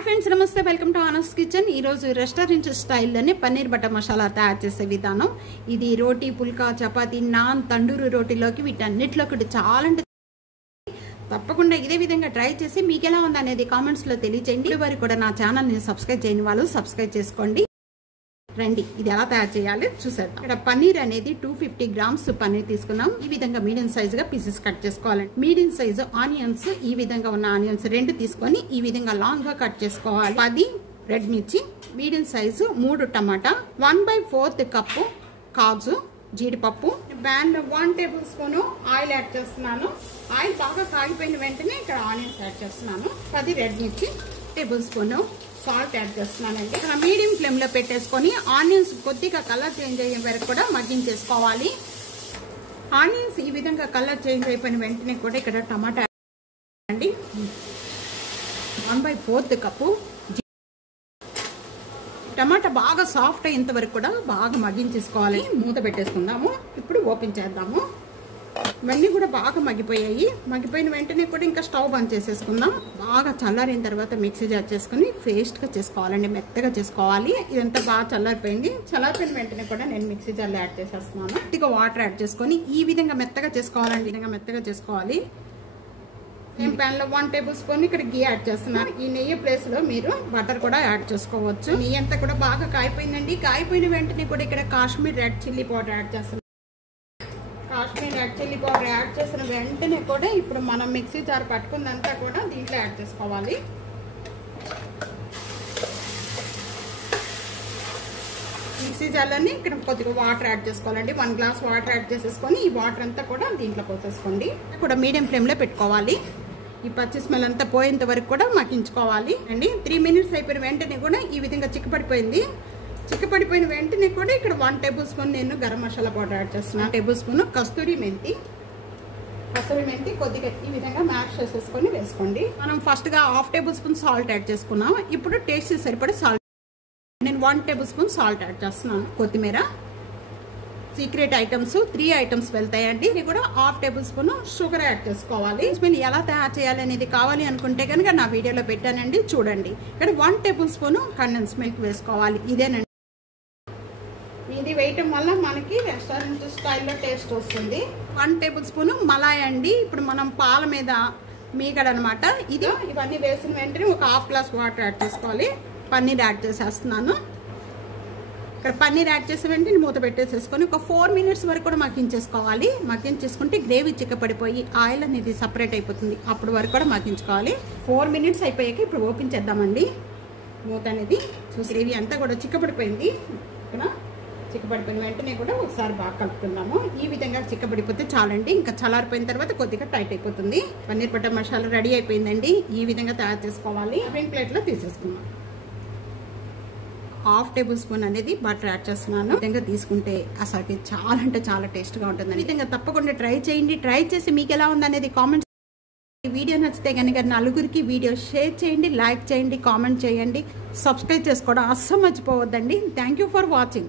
high friends नमस्ते welcome to आनस kitchen restaurant style paneer butter masala तैयार చేసే విధానం ఇది రోటీ పుల్కా చపాతీ నాన్ తండూరి రోటీలోకి వీటన్నిటిలోకి చాలా అంటే తప్పకుండా ఇదే విధంగా ట్రై చేసి మీకు ఎలా ఉంది అనేది కామెంట్స్ లో తెలియజేయండి ఎవరు కూడా నా ఛానల్ ని సబ్స్క్రైబ్ చేయని వాళ్ళు సబ్స్క్రైబ్ చేసుకోండి రండి ఇది ఎలా తయారు చేయాలి చూసేద్దాం ఇక్కడ పన్నీర్ అనేది 250 గ్రామ్స్ పన్నీర్ తీసుకున్నాం ఈ విధంగా మీడియం సైజ్ గా పీసెస్ కట్ చేసుకోవాలి మీడియం సైజ్ ఆనియన్స్ ఈ విధంగా ఉన్న ఆనియన్స్ రెండు తీసుకొని ఈ విధంగా లాంగ్ గా కట్ చేసుకోవాలి 10 రెడ్ మిర్చి మీడియం సైజ్ 3 టమాటా 1/4 కప్పు కాజు జీడిపప్పు ప్యాన్ లో 1 టేబుల్ స్పూన్ ఆయిల్ యాడ్ చేస్తున్నాను ఆయిల్ బాగా కాగిపోయిన వెంటనే ఇక్కడ ఆనియన్స్ యాడ్ చేస్తున్నాను 10 రెడ్ మిర్చి టేబుల్ స్పూన్ సాల్ట్ యాడ్ చేస్తున్నానండి ఇక్కడ మీడియం ఫ్లేమ్ లో పెట్టేసుకొని ఆనియన్స్ కొద్దిగా కలర్ చేంజ్ అయ్యే వరకు కూడా మగ్గించేసుకోవాలి ఆనియన్స్ ఈ విధంగా కలర్ చేంజ్ అయిపోయిన వెంటనే కూడా ఇక్కడ టమాటా అండి 1/4 కప్పు టమాటా బాగా సాఫ్ట్ అయ్యేంత వరకు కూడా బాగా మగ్గించేసుకోవాలి మూత పెట్టేసుకుందాము ఇప్పుడు ఓపెన్ చేద్దాము ఇవన్నీ కూడా బాగా మగ్గిపోయాయి మగ్గిపోయిన వెంటనే కూడా ఇంకా స్టవ్ బంద్ చేసేసుకుందాం బాగా చల్లారిన తర్వాత మిక్సీ జార్ చేసుకుని పేస్ట్ గా చేసుకోవాలండి మెత్తగా చేసుకోవాలి ఇదంతా బాగా చల్లారిపోయింది చల్లారిపోయిన వెంటనే కూడా నేను మిక్సీ జార్లో యాడ్ చేసేస్తున్నాను కొద్దిగా వాటర్ యాడ్ చేసుకొని ఈ విధంగా మెత్తగా చేసుకోవాలండి ఈ విధంగా మెత్తగా చేసుకోవాలి నేను ప్యాన్ లో 1 టేబుల్ స్పూన్ ఇక్కడ గీ యాడ్ చేస్తున్నాను ఈ నెయ్యి ప్లేస్ లో మీరు బటర్ కూడా యాడ్ చేసుకోవచ్చు నెయ్యి అంతా కూడా బాగా కాయిపోయిందండి కాయిపోయిన వెంటనే కూడా ఇక్కడ Kashmir red chilli powder add చేస్తున్నాను Kashmir red chilli powder add చేసిన వెంటనే కూడా ఇప్పుడు మనం మిక్సీ జార్ పట్టుకుందంతా కూడా దీంట్లో యాడ్ చేసుకోవాలి మిక్సీ జార్లోని ఇక్కడ కొద్దిగా వాటర్ యాడ్ చేసుకోవాలండి 1 గ్లాస్ వాటర్ యాడ్ చేసేసుకొని ఈ వాటర్ అంతా కూడా దీంట్లో పోసేసుకోండి కూడా మీడియం ఫ్లేమ్ లో పెట్టుకోవాలి ఈ పచ్చి స్మెల్ అంతా పోయేంత వరకు కూడా మగ్గించుకోవాలి అండి 3 మినిట్స్ అయిపోయిన వెంటనే కూడా ఈ విధంగా చిక్కపడిపోయింది చిక్కపడిపోయిన వెంటనే కూడా ఇక్కడ 1 టేబుల్ స్పూన్ నేను గరం మసాలా పౌడర్ యాడ్ చేస్తున్నాను టేబుల్ స్పూన్ కస్తూరి మెంతి కొద్దిగా ఈ విధంగా మ్యాష్ చేసేసుకొని వేసుకోండి మనం ఫస్ట్ గా 1/2 టేబుల్ స్పూన్ సాల్ట్ యాడ్ చేసుకున్నాం ఇప్పుడు టేస్ట్ సరిపడే సాల్ట్ నేను 1 టేబుల్ స్పూన్ సాల్ట్ యాడ్ చేస్తున్నాను కొత్తిమీర సీక్రెట్ ఐటమ్స్ 3 ఐటమ్స్ వెళ్తాయండి ఇది కూడా 1/2 టేబుల్ స్పూన్ షుగర్ యాడ్ చేసుకోవాలి ఎలా తయారు చేయాలి అనేది కావాలి అనుకుంటే కనుక నా వీడియోలో పెట్టానండి చూడండి ఇక్కడ 1 టేబుల్ స్పూన్ కండెన్స్ మిల్క్ వేసుకోవాలి ఇదేనండి ఇది వేయటం వల్ల మనకి రెస్టారెంట్ స్టైల్లో టేస్ట్ వస్తుంది 1 టేబుల్ స్పూన్ మలాయ్ అండి ఇప్పుడు మనం పాల మీద మీగడ అనమాట ఇది ఇవన్నీ వేసిన వెంటనే ఒక 1/2 గ్లాస్ వాటర్ యాడ్ చేసుకోవాలి పన్నీర్ యాడ్ చేసేస్తున్నాను ఇక్కడ పన్నీర్ యాడ్ చేసే వెంటనే మూత పెట్టేసేసుకొని ఒక 4 మినిట్స్ వరకు కూడా మగ్గించేసుకోవాలి మగ్గించేసుకుంటే గ్రేవీ చిక్కపడిపోయి ఆయిల్ అనేది సపరేట్ అయిపోతుంది అప్పుడు వరకు కూడా మగ్గించుకోవాలి 4 మినిట్స్ అయిపోయాక ఇప్పుడు ఓపెన్ చేద్దామండి మూత అనేది చూసి గ్రేవీ అంతా కూడా చిక్కపడిపోయింది ఇక్కడ చిక్కబడిపోయిన వెంటనే కూడా ఒకసారి బాగా కలుపుతున్నాము ఈ విధంగా చిక్కబడిపోతే చాలండి ఇంకా చల్లారిపోయిన తర్వాత కొద్దిగా టైట్ అయిపోతుంది పన్నీర్ బటర్ మసాలా రెడీ అయిపోయిందండి ఈ విధంగా తయారు చేసుకోవాలి సర్వింగ్ ప్లేట్ లో తీసేసుకున్నాం 1/2 టేబుల్ స్పూన్ అనేది బటర్ యాడ్ చేస్తున్నాను ఈ విధంగా తీసుకుంటే అసలు చాలా అంటే చాలా టేస్ట్ గా ఉంటుంది ఈ విధంగా తప్పకుండా ట్రై చేయండి ట్రై చేసి మీకు ఎలా ఉంది అనేది కామెంట్ వీడియో నచ్చితే కనుక నలుగురికి వీడియో షేర్ చేయండి లైక్ చేయండి కామెంట్ చేయండి సబ్స్క్రైబ్ చేసుకోవడం అస్సలు మర్చిపోవద్దండి థ్యాంక్ యూ ఫర్ వాచింగ్